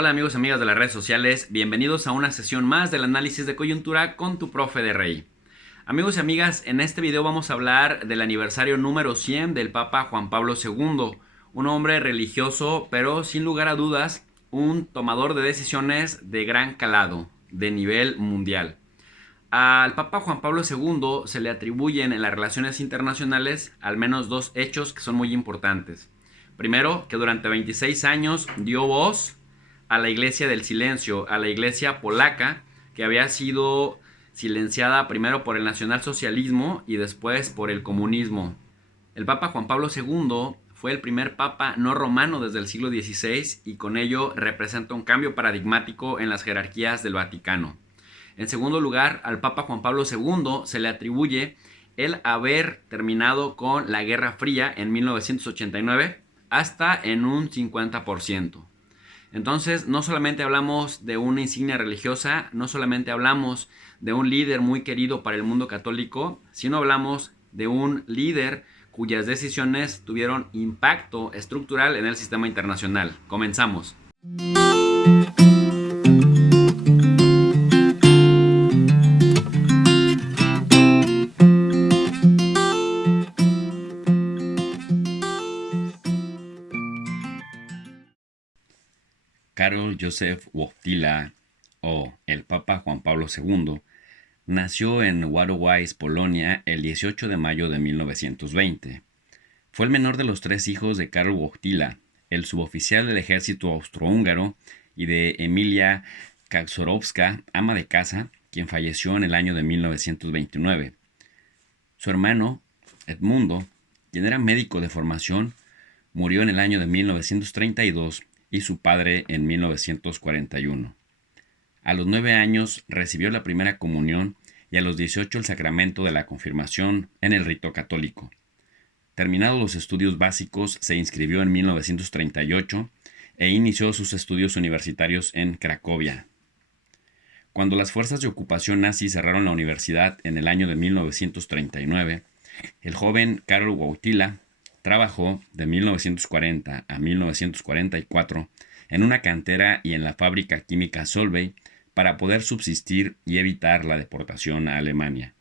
Hola amigos y amigas de las redes sociales, bienvenidos a una sesión más del análisis de coyuntura con tu profe de Rey. Amigos y amigas, en este video vamos a hablar del aniversario número 100 del Papa Juan Pablo II, un hombre religioso, pero sin lugar a dudas, un tomador de decisiones de gran calado, de nivel mundial. Al Papa Juan Pablo II se le atribuyen en las relaciones internacionales al menos dos hechos que son muy importantes. Primero, que durante 26 años dio voz a la Iglesia del Silencio, a la Iglesia polaca, que había sido silenciada primero por el nacionalsocialismo y después por el comunismo. El Papa Juan Pablo II fue el primer papa no romano desde el siglo XVI y con ello representa un cambio paradigmático en las jerarquías del Vaticano. En segundo lugar, al Papa Juan Pablo II se le atribuye el haber terminado con la Guerra Fría en 1989 hasta en un 50%. Entonces, no solamente hablamos de una insignia religiosa, no solamente hablamos de un líder muy querido para el mundo católico, sino hablamos de un líder cuyas decisiones tuvieron impacto estructural en el sistema internacional. Comenzamos. Karol Józef Wojtyła, o el Papa Juan Pablo II, nació en Wadowice, Polonia, el 18 de mayo de 1920. Fue el menor de los tres hijos de Karol Wojtyła, el suboficial del ejército austrohúngaro, y de Emilia Kaczorowska, ama de casa, quien falleció en el año de 1929. Su hermano, Edmundo, quien era médico de formación, murió en el año de 1932 y su padre en 1941. A los 9 años recibió la primera comunión y a los 18 el sacramento de la confirmación en el rito católico. Terminados los estudios básicos, se inscribió en 1938 e inició sus estudios universitarios en Cracovia. Cuando las fuerzas de ocupación nazi cerraron la universidad en el año de 1939, el joven Karol Wojtyła trabajó de 1940 a 1944 en una cantera y en la fábrica química Solvay para poder subsistir y evitar la deportación a Alemania.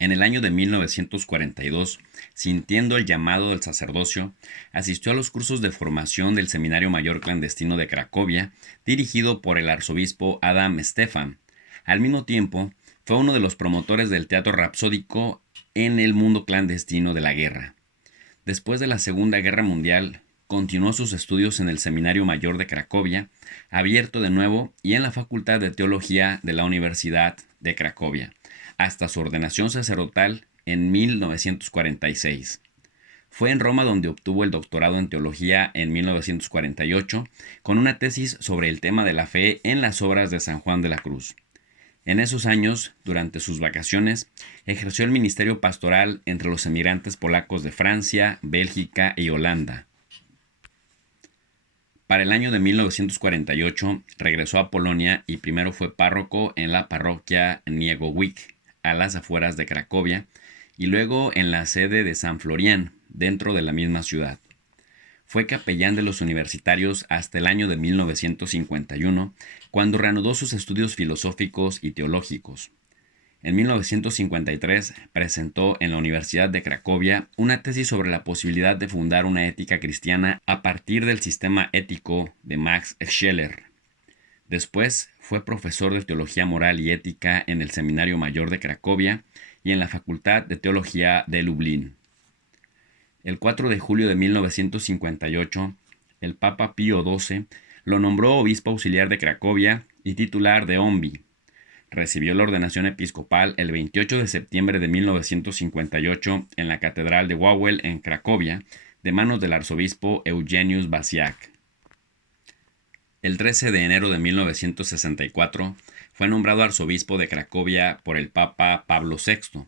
En el año de 1942, sintiendo el llamado del sacerdocio, asistió a los cursos de formación del Seminario Mayor Clandestino de Cracovia, dirigido por el arzobispo Adam Stefan. Al mismo tiempo, fue uno de los promotores del teatro rapsódico en el mundo clandestino de la guerra. Después de la Segunda Guerra Mundial, continuó sus estudios en el Seminario Mayor de Cracovia, abierto de nuevo, y en la Facultad de Teología de la Universidad de Cracovia, hasta su ordenación sacerdotal en 1946. Fue en Roma donde obtuvo el doctorado en teología en 1948, con una tesis sobre el tema de la fe en las obras de San Juan de la Cruz. En esos años, durante sus vacaciones, ejerció el ministerio pastoral entre los emigrantes polacos de Francia, Bélgica y Holanda. Para el año de 1948 regresó a Polonia y primero fue párroco en la parroquia Niegowic, a las afueras de Cracovia, y luego en la sede de San Florián, dentro de la misma ciudad. Fue capellán de los universitarios hasta el año de 1951, cuando reanudó sus estudios filosóficos y teológicos. En 1953 presentó en la Universidad de Cracovia una tesis sobre la posibilidad de fundar una ética cristiana a partir del sistema ético de Max Scheler. Después fue profesor de Teología Moral y Ética en el Seminario Mayor de Cracovia y en la Facultad de Teología de Lublin. El 4 de julio de 1958, el Papa Pío XII lo nombró obispo auxiliar de Cracovia y titular de OMBI. Recibió la ordenación episcopal el 28 de septiembre de 1958 en la Catedral de Wawel en Cracovia, de manos del arzobispo Eugeniusz Basiak. El 13 de enero de 1964 fue nombrado arzobispo de Cracovia por el Papa Pablo VI,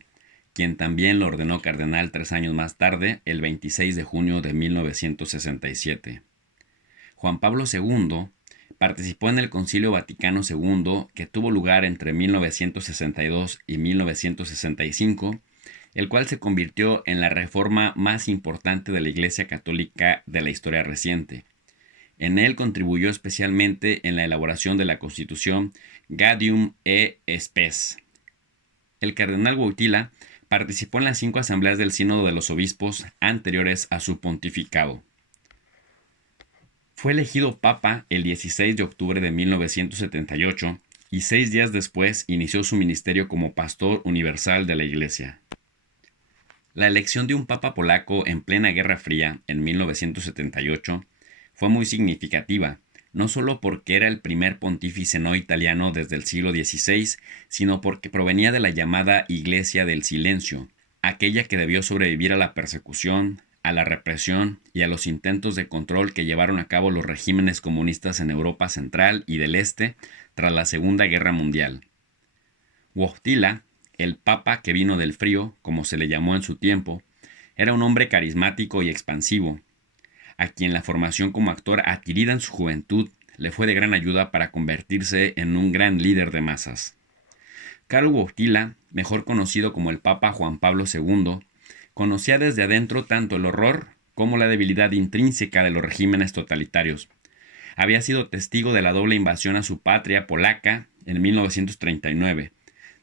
quien también lo ordenó cardenal 3 años más tarde, el 26 de junio de 1967. Juan Pablo II participó en el Concilio Vaticano II, que tuvo lugar entre 1962 y 1965, el cual se convirtió en la reforma más importante de la Iglesia Católica de la historia reciente. En él contribuyó especialmente en la elaboración de la Constitución Gaudium et Spes. El cardenal Wojtyla participó en las 5 asambleas del Sínodo de los Obispos anteriores a su pontificado. Fue elegido papa el 16 de octubre de 1978 y 6 días después inició su ministerio como pastor universal de la Iglesia. La elección de un papa polaco en plena Guerra Fría en 1978 fue muy significativa, no solo porque era el primer pontífice no italiano desde el siglo XVI, sino porque provenía de la llamada Iglesia del Silencio, aquella que debió sobrevivir a la persecución, a la represión y a los intentos de control que llevaron a cabo los regímenes comunistas en Europa Central y del Este tras la Segunda Guerra Mundial. Wojtyla, el papa que vino del frío, como se le llamó en su tiempo, era un hombre carismático y expansivo, a quien la formación como actor adquirida en su juventud le fue de gran ayuda para convertirse en un gran líder de masas. Karol Wojtyla, mejor conocido como el Papa Juan Pablo II, conocía desde adentro tanto el horror como la debilidad intrínseca de los regímenes totalitarios. Había sido testigo de la doble invasión a su patria polaca en 1939,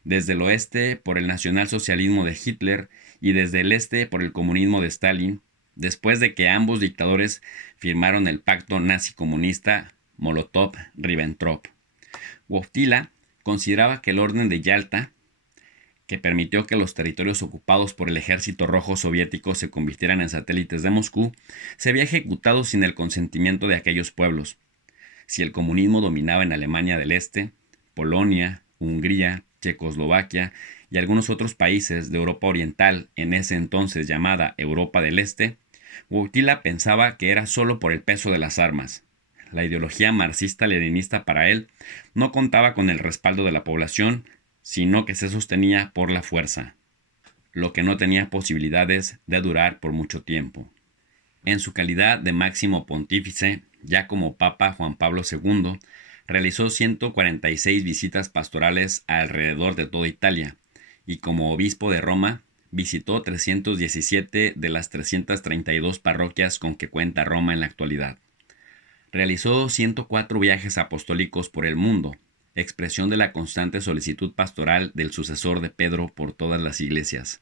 desde el oeste por el nacionalsocialismo de Hitler y desde el este por el comunismo de Stalin, después de que ambos dictadores firmaron el pacto nazi-comunista Molotov-Ribbentrop. Wojtyla consideraba que el orden de Yalta, que permitió que los territorios ocupados por el ejército rojo soviético se convirtieran en satélites de Moscú, se había ejecutado sin el consentimiento de aquellos pueblos. Si el comunismo dominaba en Alemania del Este, Polonia, Hungría, Checoslovaquia y algunos otros países de Europa Oriental, en ese entonces llamada Europa del Este, Wojtyla pensaba que era solo por el peso de las armas. La ideología marxista-leninista para él no contaba con el respaldo de la población, sino que se sostenía por la fuerza, lo que no tenía posibilidades de durar por mucho tiempo. En su calidad de máximo pontífice, ya como Papa Juan Pablo II, realizó 146 visitas pastorales alrededor de toda Italia, y como obispo de Roma, visitó 317 de las 332 parroquias con que cuenta Roma en la actualidad. Realizó 104 viajes apostólicos por el mundo, expresión de la constante solicitud pastoral del sucesor de Pedro por todas las iglesias.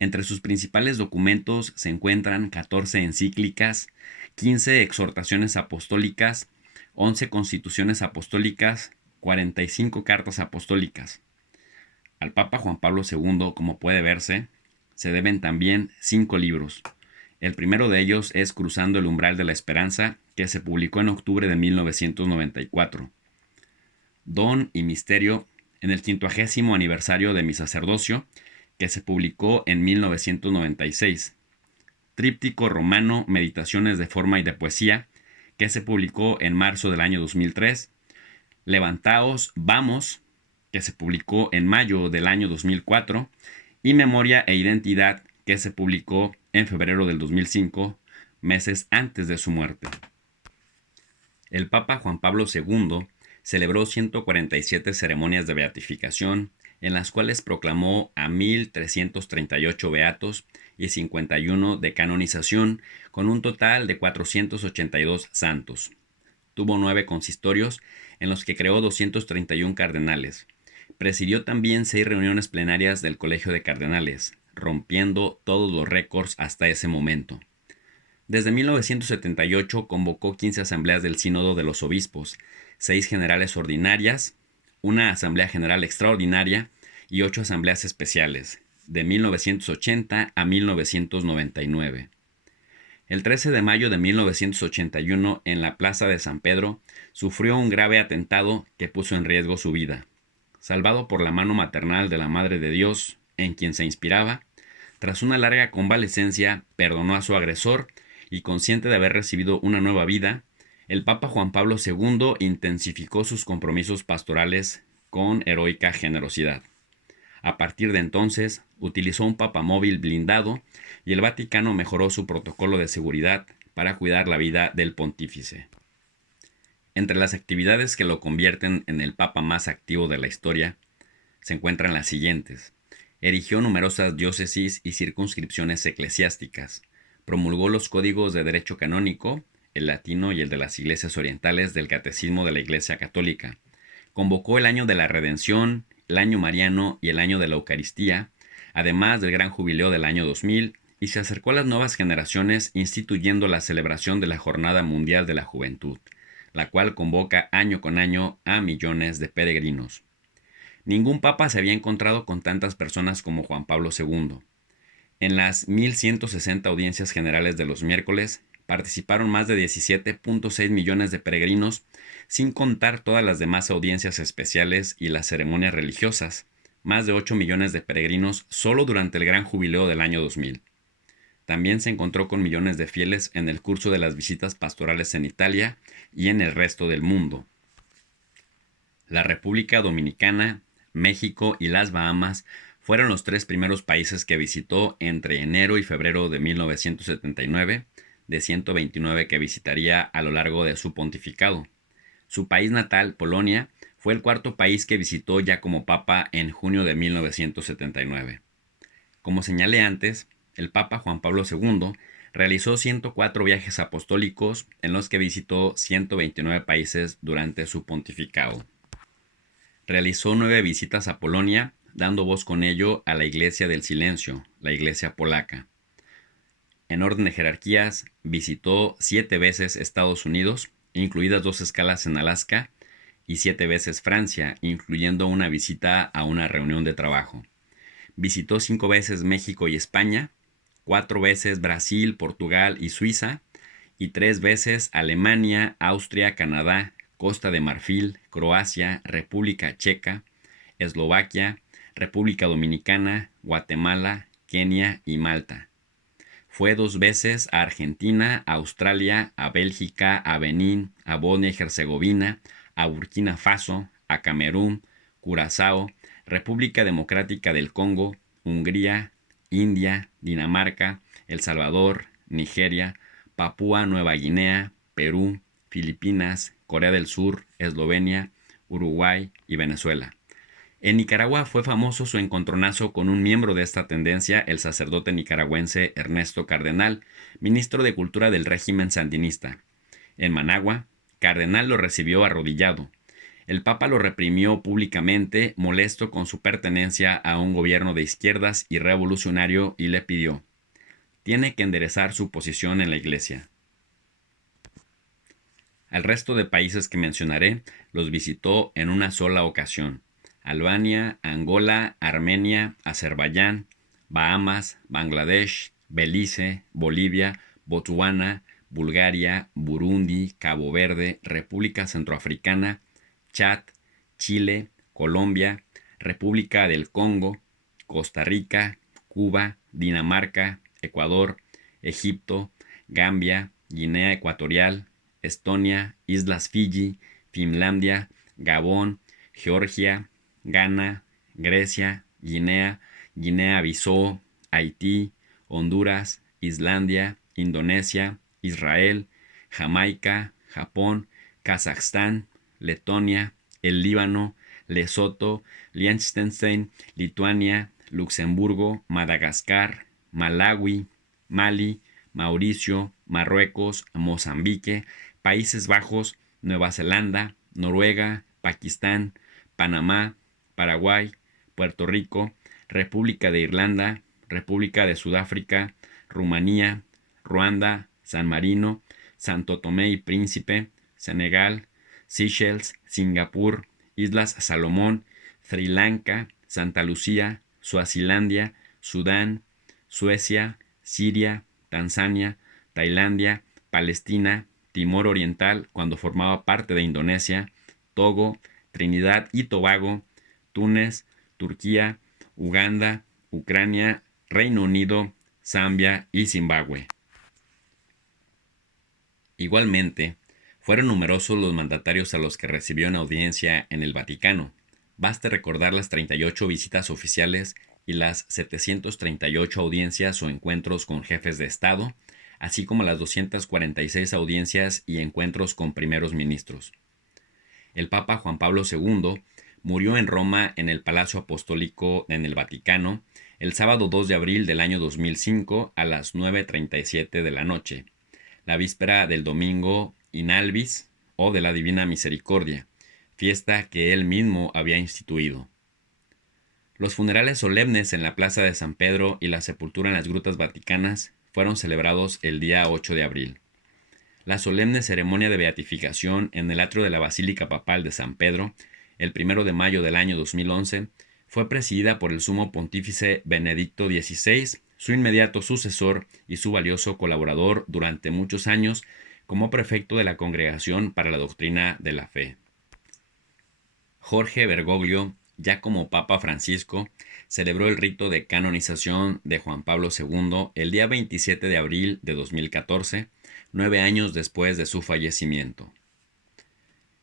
Entre sus principales documentos se encuentran 14 encíclicas, 15 exhortaciones apostólicas, 11 constituciones apostólicas, 45 cartas apostólicas. Al Papa Juan Pablo II, como puede verse, se deben también 5 libros. El primero de ellos es Cruzando el umbral de la esperanza, que se publicó en octubre de 1994. Don y Misterio, en el 50º aniversario de mi sacerdocio, que se publicó en 1996. Tríptico Romano, Meditaciones de Forma y de Poesía, que se publicó en marzo del año 2003. Levantaos, vamos, que se publicó en mayo del año 2004. Y Memoria e Identidad, que se publicó en febrero del 2005, meses antes de su muerte. El Papa Juan Pablo II celebró 147 ceremonias de beatificación, en las cuales proclamó a 1.338 beatos y 51 de canonización, con un total de 482 santos. Tuvo 9 consistorios, en los que creó 231 cardenales. Presidió también 6 reuniones plenarias del Colegio de Cardenales, rompiendo todos los récords hasta ese momento. Desde 1978 convocó 15 asambleas del Sínodo de los Obispos, 6 generales ordinarias, una asamblea general extraordinaria y 8 asambleas especiales, de 1980 a 1999. El 13 de mayo de 1981, en la Plaza de San Pedro, sufrió un grave atentado que puso en riesgo su vida. Salvado por la mano maternal de la Madre de Dios, en quien se inspiraba, tras una larga convalecencia, perdonó a su agresor y, consciente de haber recibido una nueva vida, el Papa Juan Pablo II intensificó sus compromisos pastorales con heroica generosidad. A partir de entonces, utilizó un papamóvil blindado y el Vaticano mejoró su protocolo de seguridad para cuidar la vida del pontífice. Entre las actividades que lo convierten en el papa más activo de la historia, se encuentran las siguientes. Erigió numerosas diócesis y circunscripciones eclesiásticas, promulgó los códigos de derecho canónico el latino y el de las iglesias orientales del Catecismo de la Iglesia Católica. Convocó el año de la Redención, el año mariano y el año de la Eucaristía, además del gran jubileo del año 2000, y se acercó a las nuevas generaciones instituyendo la celebración de la Jornada Mundial de la Juventud, la cual convoca año con año a millones de peregrinos. Ningún papa se había encontrado con tantas personas como Juan Pablo II. En las 1.160 audiencias generales de los miércoles participaron más de 17.6 millones de peregrinos, sin contar todas las demás audiencias especiales y las ceremonias religiosas, más de 8 millones de peregrinos solo durante el gran jubileo del año 2000. También se encontró con millones de fieles en el curso de las visitas pastorales en Italia y en el resto del mundo. La República Dominicana, México y las Bahamas fueron los 3 primeros países que visitó entre enero y febrero de 1979, de 129 que visitaría a lo largo de su pontificado. Su país natal, Polonia, fue el 4º país que visitó ya como papa en junio de 1979. Como señalé antes, el Papa Juan Pablo II realizó 104 viajes apostólicos en los que visitó 129 países durante su pontificado. Realizó 9 visitas a Polonia, dando voz con ello a la Iglesia del Silencio, la Iglesia polaca. En orden de jerarquías, visitó 7 veces Estados Unidos, incluidas 2 escalas en Alaska, y 7 veces Francia, incluyendo una visita a una reunión de trabajo. Visitó 5 veces México y España, 4 veces Brasil, Portugal y Suiza, y 3 veces Alemania, Austria, Canadá, Costa de Marfil, Croacia, República Checa, Eslovaquia, República Dominicana, Guatemala, Kenia y Malta. Fue 2 veces a Argentina, a Australia, a Bélgica, a Benín, a Bosnia y Herzegovina, a Burkina Faso, a Camerún, Curazao, República Democrática del Congo, Hungría, India, Dinamarca, El Salvador, Nigeria, Papúa Nueva Guinea, Perú, Filipinas, Corea del Sur, Eslovenia, Uruguay y Venezuela. En Nicaragua fue famoso su encontronazo con un miembro de esta tendencia, el sacerdote nicaragüense Ernesto Cardenal, ministro de Cultura del régimen sandinista. En Managua, Cardenal lo recibió arrodillado. El Papa lo reprimió públicamente, molesto con su pertenencia a un gobierno de izquierdas y revolucionario, y le pidió: tiene que enderezar su posición en la Iglesia. Al resto de países que mencionaré los visitó en una sola ocasión: Albania, Angola, Armenia, Azerbaiyán, Bahamas, Bangladesh, Belice, Bolivia, Botsuana, Bulgaria, Burundi, Cabo Verde, República Centroafricana, Chad, Chile, Colombia, República del Congo, Costa Rica, Cuba, Dinamarca, Ecuador, Egipto, Gambia, Guinea Ecuatorial, Estonia, Islas Fiji, Finlandia, Gabón, Georgia, Ghana, Grecia, Guinea, Guinea-Bissau, Haití, Honduras, Islandia, Indonesia, Israel, Jamaica, Japón, Kazajstán, Letonia, el Líbano, Lesoto, Liechtenstein, Lituania, Luxemburgo, Madagascar, Malawi, Mali, Mauricio, Marruecos, Mozambique, Países Bajos, Nueva Zelanda, Noruega, Pakistán, Panamá, Paraguay, Puerto Rico, República de Irlanda, República de Sudáfrica, Rumanía, Ruanda, San Marino, Santo Tomé y Príncipe, Senegal, Seychelles, Singapur, Islas Salomón, Sri Lanka, Santa Lucía, Suazilandia, Sudán, Suecia, Siria, Tanzania, Tailandia, Palestina, Timor Oriental cuando formaba parte de Indonesia, Togo, Trinidad y Tobago, Túnez, Turquía, Uganda, Ucrania, Reino Unido, Zambia y Zimbabue. Igualmente, fueron numerosos los mandatarios a los que recibió en audiencia en el Vaticano. Basta recordar las 38 visitas oficiales y las 738 audiencias o encuentros con jefes de Estado, así como las 246 audiencias y encuentros con primeros ministros. El Papa Juan Pablo II murió en Roma en el Palacio Apostólico en el Vaticano el sábado 2 de abril del año 2005 a las 9:37 de la noche. la víspera del domingo Inalvis o de la Divina Misericordia, fiesta que él mismo había instituido. Los funerales solemnes en la Plaza de San Pedro y la sepultura en las Grutas Vaticanas fueron celebrados el día 8 de abril. La solemne ceremonia de beatificación en el atrio de la Basílica Papal de San Pedro, el 1 de mayo del año 2011, fue presidida por el sumo pontífice Benedicto XVI, su inmediato sucesor y su valioso colaborador durante muchos años como prefecto de la Congregación para la Doctrina de la Fe. Jorge Bergoglio, ya como Papa Francisco, celebró el rito de canonización de Juan Pablo II el día 27 de abril de 2014, 9 años después de su fallecimiento.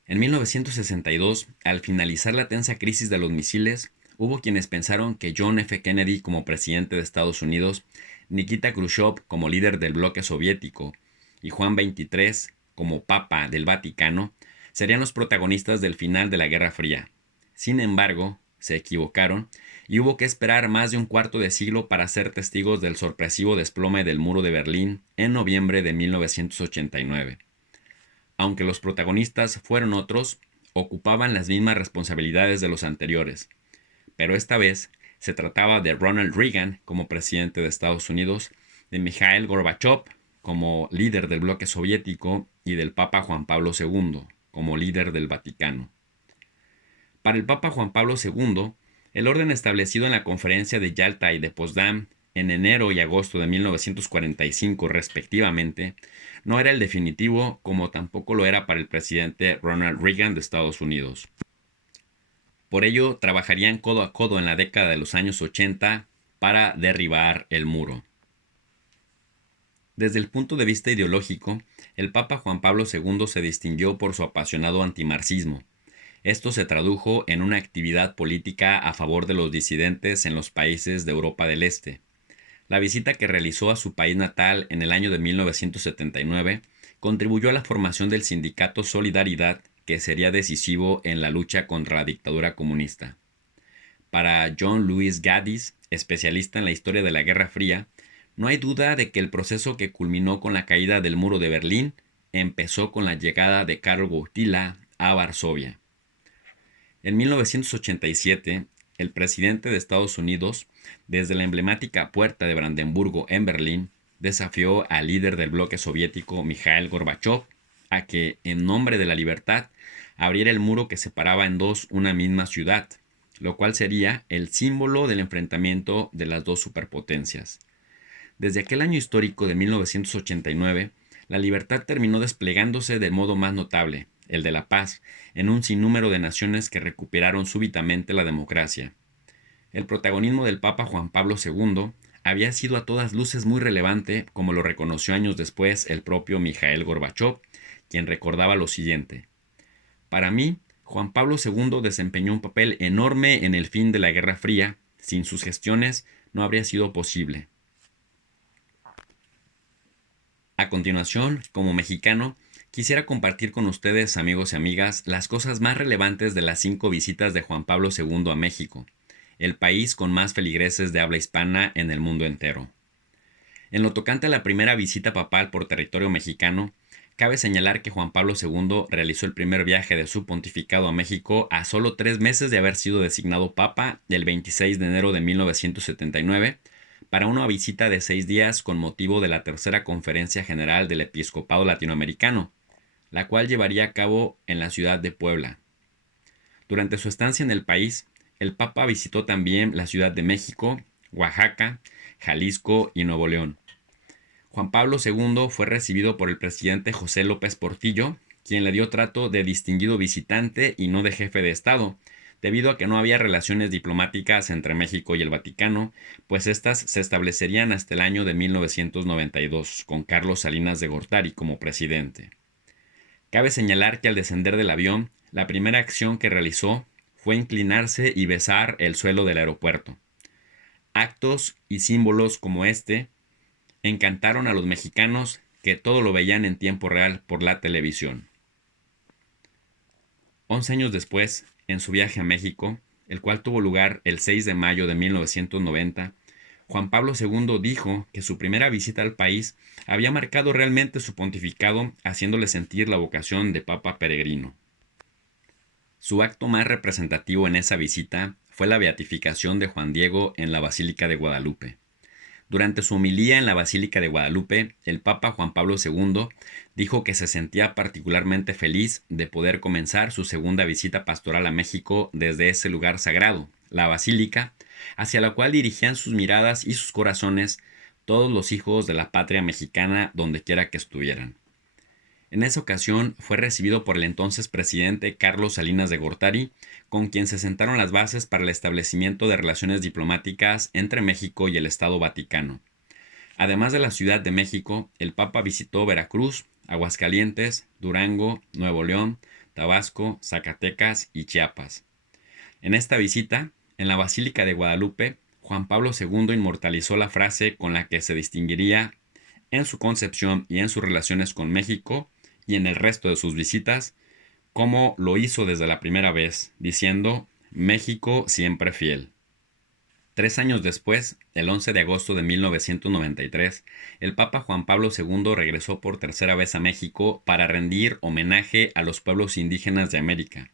En 1962, al finalizar la tensa crisis de los misiles, hubo quienes pensaron que John F. Kennedy como presidente de Estados Unidos, Nikita Khrushchev como líder del bloque soviético y Juan XXIII como Papa del Vaticano serían los protagonistas del final de la Guerra Fría. Sin embargo, se equivocaron y hubo que esperar más de un cuarto de siglo para ser testigos del sorpresivo desplome del muro de Berlín en noviembre de 1989. Aunque los protagonistas fueron otros, ocupaban las mismas responsabilidades de los anteriores, pero esta vez se trataba de Ronald Reagan como presidente de Estados Unidos, de Mikhail Gorbachev como líder del bloque soviético y del Papa Juan Pablo II como líder del Vaticano. Para el Papa Juan Pablo II, el orden establecido en la Conferencia de Yalta y de Potsdam en enero y agosto de 1945 respectivamente, no era el definitivo como tampoco lo era para el presidente Ronald Reagan de Estados Unidos. Por ello, trabajarían codo a codo en la década de los años 80 para derribar el muro. Desde el punto de vista ideológico, el Papa Juan Pablo II se distinguió por su apasionado antimarxismo. Esto se tradujo en una actividad política a favor de los disidentes en los países de Europa del Este. La visita que realizó a su país natal en el año de 1979 contribuyó a la formación del sindicato Solidaridad, que sería decisivo en la lucha contra la dictadura comunista. Para John Lewis Gaddis, especialista en la historia de la Guerra Fría, no hay duda de que el proceso que culminó con la caída del muro de Berlín empezó con la llegada de Karol Wojtyła a Varsovia. En 1987, el presidente de Estados Unidos, desde la emblemática Puerta de Brandenburgo en Berlín, desafió al líder del bloque soviético Mikhail Gorbachev a que, en nombre de la libertad, abriera el muro que separaba en dos una misma ciudad, lo cual sería el símbolo del enfrentamiento de las dos superpotencias. Desde aquel año histórico de 1989, la libertad terminó desplegándose de modo más notable, el de la paz, en un sinnúmero de naciones que recuperaron súbitamente la democracia. El protagonismo del Papa Juan Pablo II había sido a todas luces muy relevante, como lo reconoció años después el propio Mikhail Gorbachev, quien recordaba lo siguiente: para mí, Juan Pablo II desempeñó un papel enorme en el fin de la Guerra Fría. Sin sus gestiones no habría sido posible. A continuación, como mexicano, quisiera compartir con ustedes, amigos y amigas, las cosas más relevantes de las 5 visitas de Juan Pablo II a México, el país con más feligreses de habla hispana en el mundo entero. En lo tocante a la primera visita papal por territorio mexicano, cabe señalar que Juan Pablo II realizó el primer viaje de su pontificado a México a solo 3 meses de haber sido designado papa, el 26 de enero de 1979, para una visita de 6 días con motivo de la Tercera Conferencia General del Episcopado Latinoamericano, la cual llevaría a cabo en la ciudad de Puebla. Durante su estancia en el país, el Papa visitó también la Ciudad de México, Oaxaca, Jalisco y Nuevo León. Juan Pablo II fue recibido por el presidente José López Portillo, quien le dio trato de distinguido visitante y no de jefe de Estado, debido a que no había relaciones diplomáticas entre México y el Vaticano, pues éstas se establecerían hasta el año de 1992, con Carlos Salinas de Gortari como presidente. Cabe señalar que al descender del avión, la primera acción que realizó fue inclinarse y besar el suelo del aeropuerto. Actos y símbolos como este encantaron a los mexicanos, que todo lo veían en tiempo real por la televisión. 11 años después, en su viaje a México, el cual tuvo lugar el 6 de mayo de 1990, Juan Pablo II dijo que su primera visita al país había marcado realmente su pontificado, haciéndole sentir la vocación de Papa peregrino. Su acto más representativo en esa visita fue la beatificación de Juan Diego en la Basílica de Guadalupe. Durante su homilía en la Basílica de Guadalupe, el Papa Juan Pablo II dijo que se sentía particularmente feliz de poder comenzar su segunda visita pastoral a México desde ese lugar sagrado, la Basílica, hacia la cual dirigían sus miradas y sus corazones todos los hijos de la patria mexicana donde quiera que estuvieran. En esa ocasión fue recibido por el entonces presidente Carlos Salinas de Gortari, con quien se sentaron las bases para el establecimiento de relaciones diplomáticas entre México y el Estado Vaticano. Además de la Ciudad de México, el Papa visitó Veracruz, Aguascalientes, Durango, Nuevo León, Tabasco, Zacatecas y Chiapas. En esta visita, en la Basílica de Guadalupe, Juan Pablo II inmortalizó la frase con la que se distinguiría en su concepción y en sus relaciones con México y en el resto de sus visitas, como lo hizo desde la primera vez, diciendo: México siempre fiel. 3 años después, el 11 de agosto de 1993, el Papa Juan Pablo II regresó por tercera vez a México para rendir homenaje a los pueblos indígenas de América.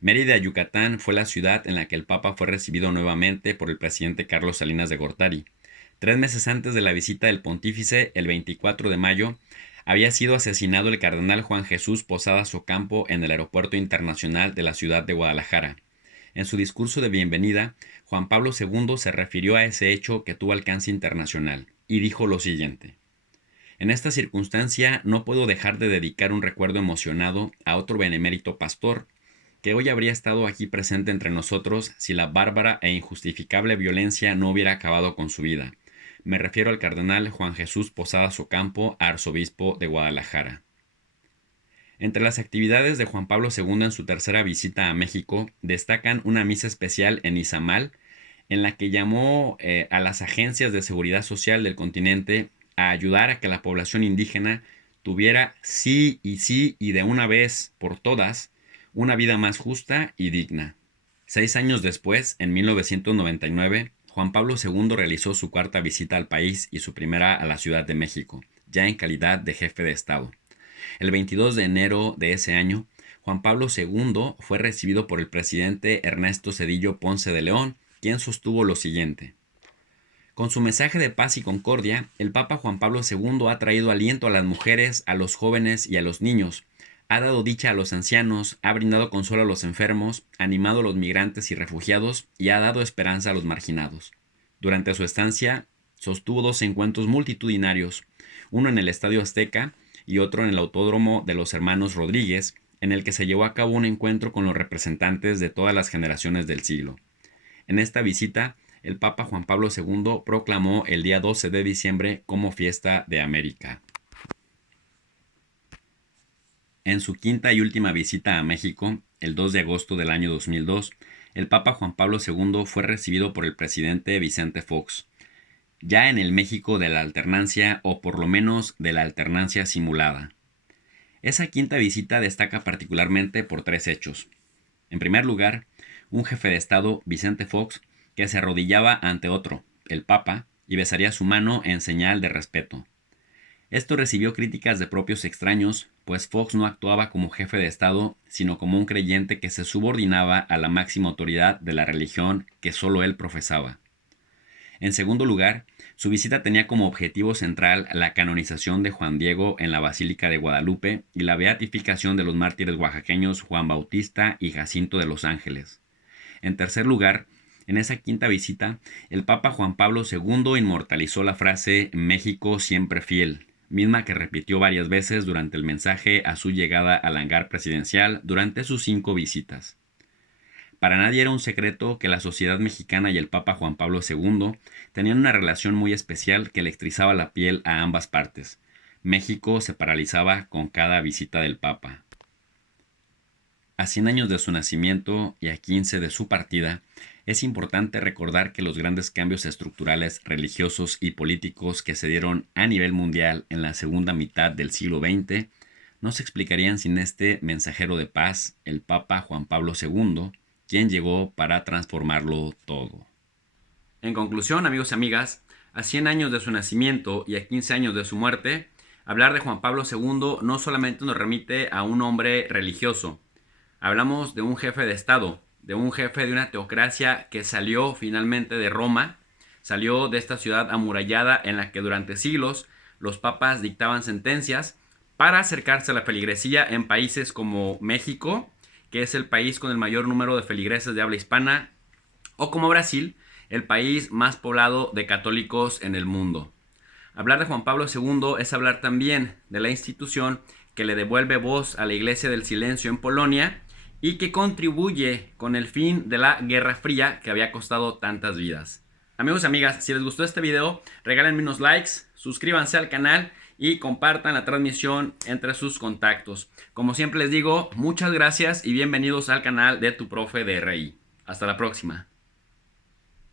Mérida, Yucatán, fue la ciudad en la que el Papa fue recibido nuevamente por el presidente Carlos Salinas de Gortari. 3 meses antes de la visita del pontífice, el 24 de mayo, había sido asesinado el cardenal Juan Jesús Posadas Ocampo en el Aeropuerto Internacional de la ciudad de Guadalajara. En su discurso de bienvenida, Juan Pablo II se refirió a ese hecho que tuvo alcance internacional y dijo lo siguiente: en esta circunstancia no puedo dejar de dedicar un recuerdo emocionado a otro benemérito pastor, que hoy habría estado aquí presente entre nosotros si la bárbara e injustificable violencia no hubiera acabado con su vida. Me refiero al cardenal Juan Jesús Posadas Ocampo, arzobispo de Guadalajara. Entre las actividades de Juan Pablo II en su tercera visita a México, destacan una misa especial en Izamal, en la que llamó a las agencias de seguridad social del continente a ayudar a que la población indígena tuviera sí y de una vez por todas una vida más justa y digna. 6 años después, en 1999, Juan Pablo II realizó su cuarta visita al país y su primera a la Ciudad de México, ya en calidad de jefe de Estado. El 22 de enero de ese año, Juan Pablo II fue recibido por el presidente Ernesto Zedillo Ponce de León, quien sostuvo lo siguiente: con su mensaje de paz y concordia, el Papa Juan Pablo II ha traído aliento a las mujeres, a los jóvenes y a los niños, ha dado dicha a los ancianos, ha brindado consuelo a los enfermos, animado a los migrantes y refugiados y ha dado esperanza a los marginados. Durante su estancia, sostuvo 2 encuentros multitudinarios, uno en el Estadio Azteca y otro en el Autódromo de los Hermanos Rodríguez, en el que se llevó a cabo un encuentro con los representantes de todas las generaciones del siglo. En esta visita, el Papa Juan Pablo II proclamó el día 12 de diciembre como Fiesta de América. En su quinta y última visita a México, el 2 de agosto del año 2002, el Papa Juan Pablo II fue recibido por el presidente Vicente Fox, ya en el México de la alternancia, o por lo menos de la alternancia simulada. Esa quinta visita destaca particularmente por 3 hechos. En primer lugar, un jefe de Estado, Vicente Fox, que se arrodillaba ante otro, el Papa, y besaría su mano en señal de respeto. Esto recibió críticas de propios extraños, pues Fox no actuaba como jefe de Estado, sino como un creyente que se subordinaba a la máxima autoridad de la religión que solo él profesaba. En segundo lugar, su visita tenía como objetivo central la canonización de Juan Diego en la Basílica de Guadalupe y la beatificación de los mártires oaxaqueños Juan Bautista y Jacinto de los Ángeles. En tercer lugar, en esa quinta visita, el Papa Juan Pablo II inmortalizó la frase «México siempre fiel», misma que repitió varias veces durante el mensaje a su llegada al hangar presidencial durante sus 5 visitas. Para nadie era un secreto que la sociedad mexicana y el Papa Juan Pablo II tenían una relación muy especial que electrizaba la piel a ambas partes. México se paralizaba con cada visita del Papa. A 100 años de su nacimiento y a 15 de su partida, es importante recordar que los grandes cambios estructurales, religiosos y políticos que se dieron a nivel mundial en la segunda mitad del siglo XX no se explicarían sin este mensajero de paz, el Papa Juan Pablo II, quien llegó para transformarlo todo. En conclusión, amigos y amigas, a 100 años de su nacimiento y a 15 años de su muerte, hablar de Juan Pablo II no solamente nos remite a un hombre religioso. Hablamos de un jefe de Estado, de un jefe de una teocracia que salió finalmente de Roma, salió de esta ciudad amurallada en la que durante siglos los papas dictaban sentencias para acercarse a la feligresía en países como México, que es el país con el mayor número de feligreses de habla hispana, o como Brasil, el país más poblado de católicos en el mundo. Hablar de Juan Pablo II es hablar también de la institución que le devuelve voz a la Iglesia del Silencio en Polonia y que contribuye con el fin de la Guerra Fría que había costado tantas vidas. Amigos y amigas, si les gustó este video, regálenme unos likes, suscríbanse al canal y compartan la transmisión entre sus contactos. Como siempre les digo, muchas gracias y bienvenidos al canal de Tu Profe de RI. Hasta la próxima.